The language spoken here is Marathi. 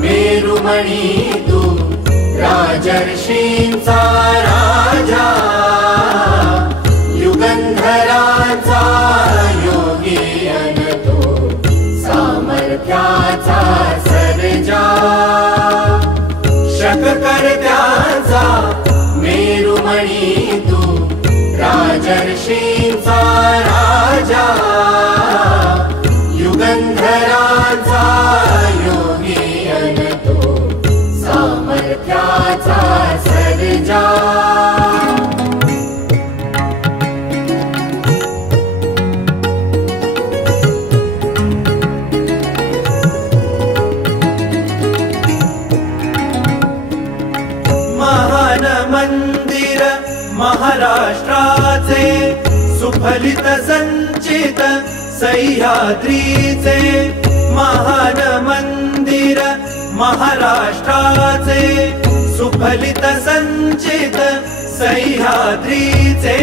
मेरुमणि तू राजर्षींचा राजा युगंधराचा योगी अन तो सामर्थ्याचा सर्जा शककर्त्याचा मेरुमणि तू राजर्षींचा राजा युगंधराचा योगी अन तो सामर्थ्याचा सर्जा महान मंदिर महाराष्ट्राचे सुफलित संचित सह्याद्रीचे महान मंदिर महाराष्ट्राचे सुफलित संचित सह्याद्रीचे